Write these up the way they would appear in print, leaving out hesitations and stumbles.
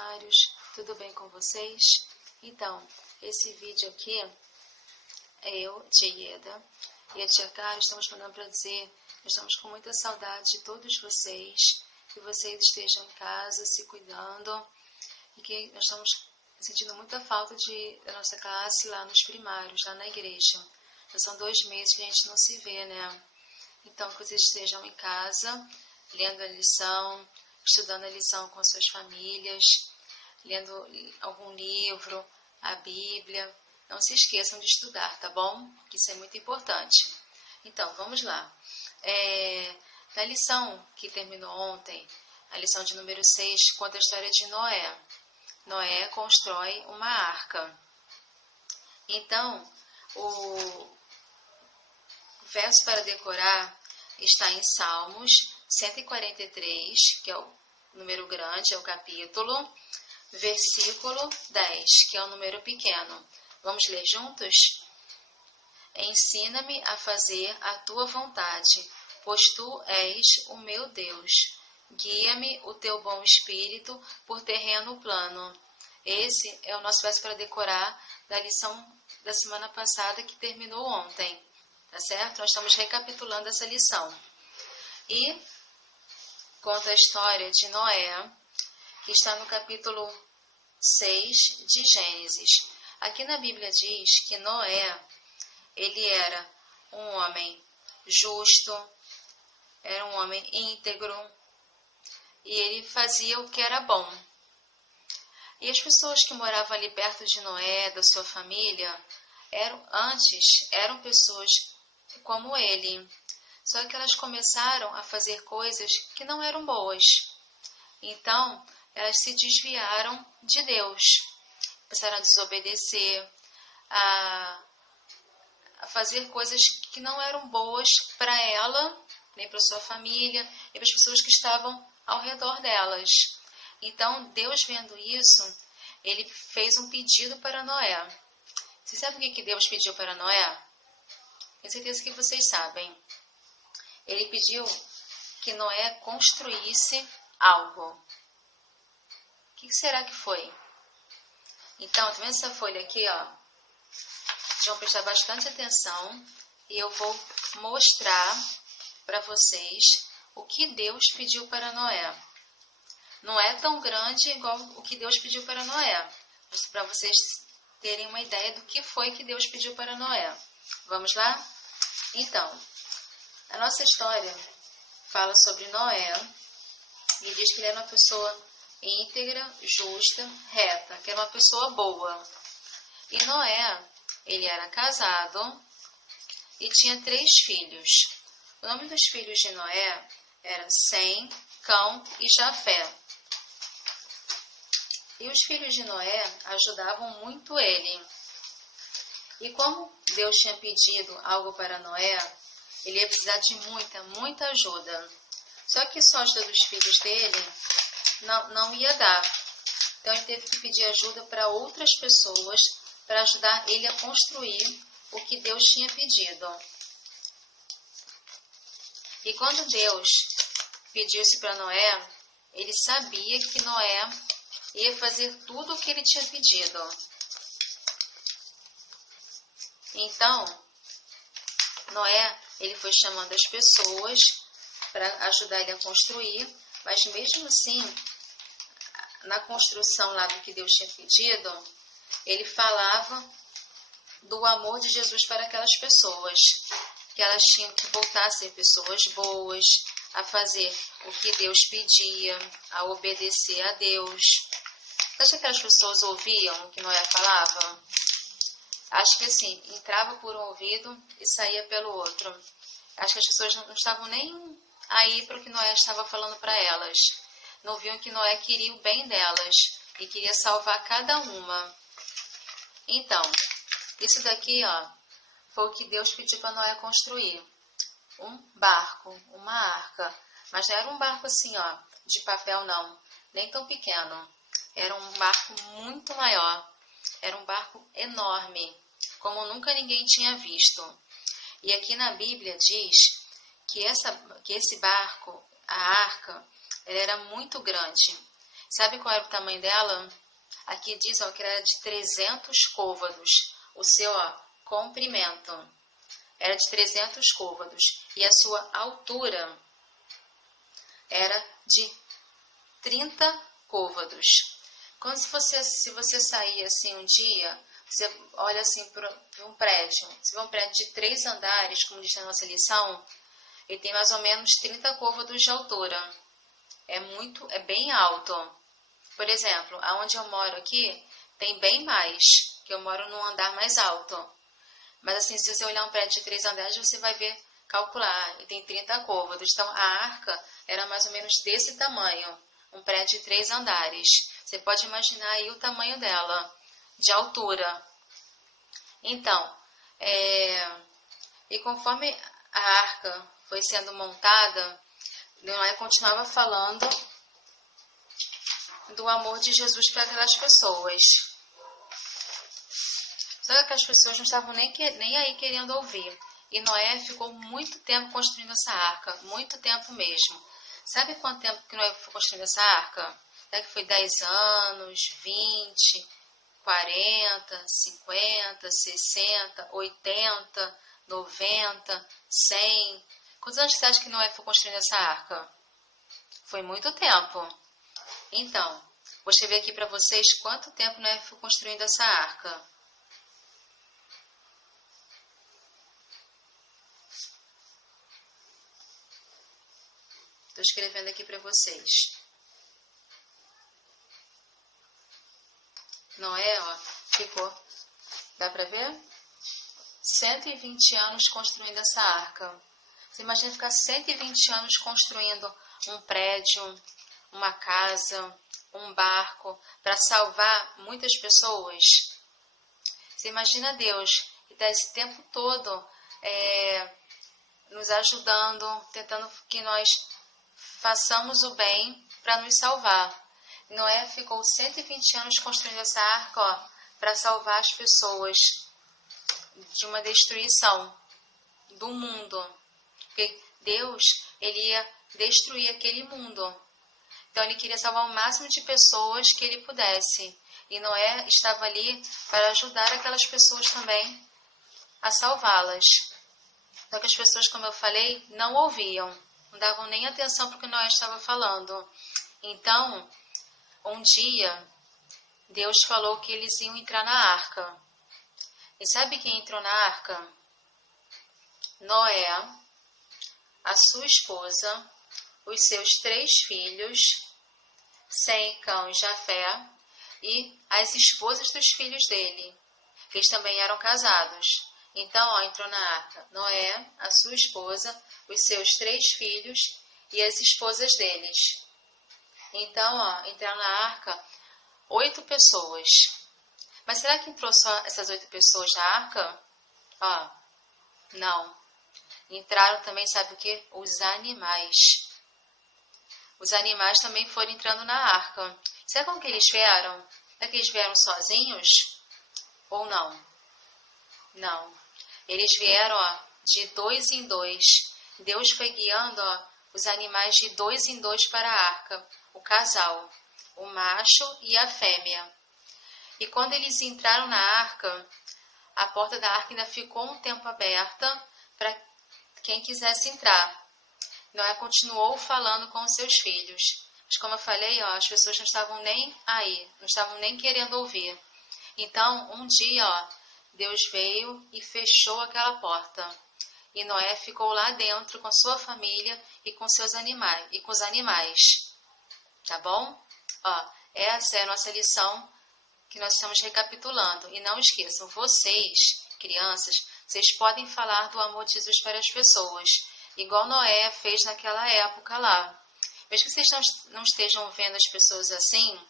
primários, tudo bem com vocês? Então, esse vídeo aqui, eu, tia Ieda e a tia Cara, estamos mandando para dizer que estamos com muita saudade de todos vocês, que vocês estejam em casa, se cuidando, e que nós estamos sentindo muita falta da nossa classe lá nos primários, lá na igreja. Já são 2 meses que a gente não se vê, né? Então, que vocês estejam em casa, lendo a lição, estudando a lição com suas famílias, lendo algum livro, a Bíblia. Não se esqueçam de estudar, tá bom? Isso é muito importante. Então, vamos lá. Na lição que terminou ontem, a lição de número 6, conta a história de Noé. Noé constrói uma arca. Então, o verso para decorar está em Salmos 143, que é o número grande, é o capítulo, versículo 10, que é o número pequeno. Vamos ler juntos? Ensina-me a fazer a tua vontade, pois tu és o meu Deus. Guia-me o teu bom espírito por terreno plano. Esse é o nosso verso para decorar da lição da semana passada que terminou ontem. Tá certo? Nós estamos recapitulando essa lição. E conta a história de Noé, que está no capítulo 6 de Gênesis. Aqui na Bíblia diz que Noé, ele era um homem justo, era um homem íntegro, e ele fazia o que era bom. E as pessoas que moravam ali perto de Noé, da sua família, eram pessoas como ele. Só que elas começaram a fazer coisas que não eram boas. Então, elas se desviaram de Deus. Começaram a desobedecer, a fazer coisas que não eram boas para ela, nem para sua família, e para as pessoas que estavam ao redor delas. Então, Deus, vendo isso, ele fez um pedido para Noé. Você sabe o que Deus pediu para Noé? Tenho certeza que vocês sabem. Ele pediu que Noé construísse algo. O que será que foi? Então, tá vendo essa folha aqui, ó? Vocês vão prestar bastante atenção e eu vou mostrar para vocês o que Deus pediu para Noé. Não é tão grande igual o que Deus pediu para Noé, mas para vocês terem uma ideia do que foi que Deus pediu para Noé. Vamos lá? Então, a nossa história fala sobre Noé e diz que ele era uma pessoa íntegra, justa, reta, que era uma pessoa boa. E Noé, ele era casado e tinha 3 filhos. O nome dos filhos de Noé era Sem, Cão e Jafé. E os filhos de Noé ajudavam muito ele. E como Deus tinha pedido algo para Noé, ele ia precisar de muita ajuda. Só que só a ajuda dos filhos dele não ia dar. Então ele teve que pedir ajuda para outras pessoas para ajudar ele a construir o que Deus tinha pedido. E quando Deus pediu isso para Noé, ele sabia que Noé ia fazer tudo o que ele tinha pedido. Então, Noé, ele foi chamando as pessoas para ajudar ele a construir, mas mesmo assim, na construção lá do que Deus tinha pedido, ele falava do amor de Jesus para aquelas pessoas, que elas tinham que voltar a ser pessoas boas, a fazer o que Deus pedia, a obedecer a Deus. Você acha que aquelas pessoas ouviam o que Noé falava? Acho que assim, entrava por um ouvido e saía pelo outro. Acho que as pessoas não estavam nem aí para o que Noé estava falando para elas. Não viam que Noé queria o bem delas e queria salvar cada uma. Então, isso daqui, ó, foi o que Deus pediu para Noé construir. Um barco, uma arca. Mas não era um barco assim, ó, de papel não, nem tão pequeno. Era um barco muito maior. Era um barco enorme, como nunca ninguém tinha visto. E aqui na Bíblia diz que esse barco, a arca, ela era muito grande. Sabe qual era o tamanho dela? Aqui diz que era de 300 côvados. O seu comprimento era de 300 côvados. E a sua altura era de 30 côvados. Quando se você sair assim um dia, você olha assim para um prédio. Você vê um prédio de 3 andares, como diz na nossa lição, ele tem mais ou menos 30 côvados de altura. É bem alto. Por exemplo, aonde eu moro aqui, tem bem mais, que eu moro num andar mais alto. Mas assim, se você olhar um prédio de 3 andares, você vai ver, calcular, ele tem 30 côvados. Então, a arca era mais ou menos desse tamanho, um prédio de 3 andares. Você pode imaginar aí o tamanho dela, de altura. Então, e conforme a arca foi sendo montada, Noé continuava falando do amor de Jesus para aquelas pessoas. Só que aquelas pessoas não estavam nem aí querendo ouvir. E Noé ficou muito tempo construindo essa arca, muito tempo mesmo. Sabe quanto tempo que Noé foi construindo essa arca? Será que foi 10 anos, 20, 40, 50, 60, 80, 90, 100? Quantos anos você acha que Noé foi construindo essa arca? Foi muito tempo. Então, vou escrever aqui para vocês quanto tempo Noé foi construindo essa arca. Estou escrevendo aqui para vocês. Noé, ficou, dá para ver? 120 anos construindo essa arca. Você imagina ficar 120 anos construindo um prédio, uma casa, um barco, para salvar muitas pessoas? Você imagina Deus que está esse tempo todo nos ajudando, tentando que nós façamos o bem para nos salvar. Noé ficou 120 anos construindo essa arca para salvar as pessoas de uma destruição do mundo. Porque Deus, ele ia destruir aquele mundo. Então ele queria salvar o máximo de pessoas que ele pudesse. E Noé estava ali para ajudar aquelas pessoas também a salvá-las. Só que as pessoas, como eu falei, não ouviam. Não davam nem atenção para o que Noé estava falando. Então, um dia, Deus falou que eles iam entrar na arca. E sabe quem entrou na arca? Noé, a sua esposa, os seus 3 filhos, Sem, Cão e Jafé, e as esposas dos filhos dele. Eles também eram casados. Então, entrou na arca Noé, a sua esposa, os seus 3 filhos e as esposas deles. Então, entraram na arca 8 pessoas. Mas será que entrou só essas 8 pessoas na arca? Não. Entraram também, sabe o que? Os animais. Os animais também foram entrando na arca. Sabe como que eles vieram? Será que eles vieram sozinhos? Ou não? Não. Eles vieram de 2 em 2. Deus foi guiando os animais de 2 em 2 para a arca. O casal, o macho e a fêmea. E quando eles entraram na arca, a porta da arca ainda ficou um tempo aberta para quem quisesse entrar. Noé continuou falando com os seus filhos. Mas como eu falei, as pessoas não estavam nem aí, não estavam nem querendo ouvir. Então, um dia, Deus veio e fechou aquela porta. E Noé ficou lá dentro com sua família e com seus animais, e com os animais. Tá bom? Essa é a nossa lição que nós estamos recapitulando. E não esqueçam, vocês, crianças, vocês podem falar do amor de Jesus para as pessoas, igual Noé fez naquela época lá. Mesmo que vocês não estejam vendo as pessoas assim,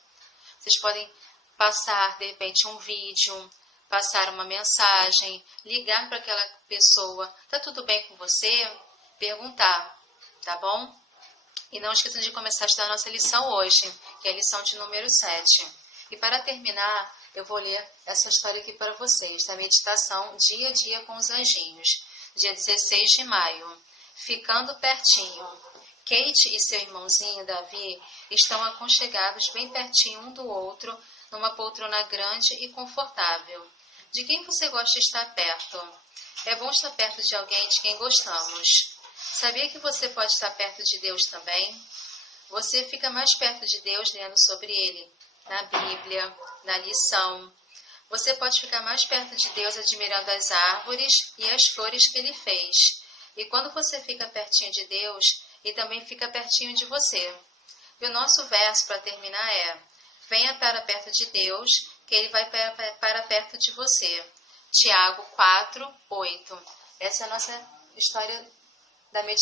vocês podem passar, de repente, um vídeo, passar uma mensagem, ligar para aquela pessoa, tá tudo bem com você? Perguntar, tá bom? E não esqueçam de começar a estudar a nossa lição hoje, que é a lição de número 7. E para terminar, eu vou ler essa história aqui para vocês, da meditação Dia a Dia com os Anjinhos, dia 16 de maio. Ficando pertinho. Kate e seu irmãozinho Davi estão aconchegados bem pertinho um do outro, numa poltrona grande e confortável. De quem você gosta de estar perto? É bom estar perto de alguém de quem gostamos. Sabia que você pode estar perto de Deus também? Você fica mais perto de Deus lendo sobre Ele, na Bíblia, na lição. Você pode ficar mais perto de Deus admirando as árvores e as flores que Ele fez. E quando você fica pertinho de Deus, Ele também fica pertinho de você. E o nosso verso para terminar é: venha para perto de Deus, que Ele vai para perto de você. Tiago 4:8. Essa é a nossa história da meditação.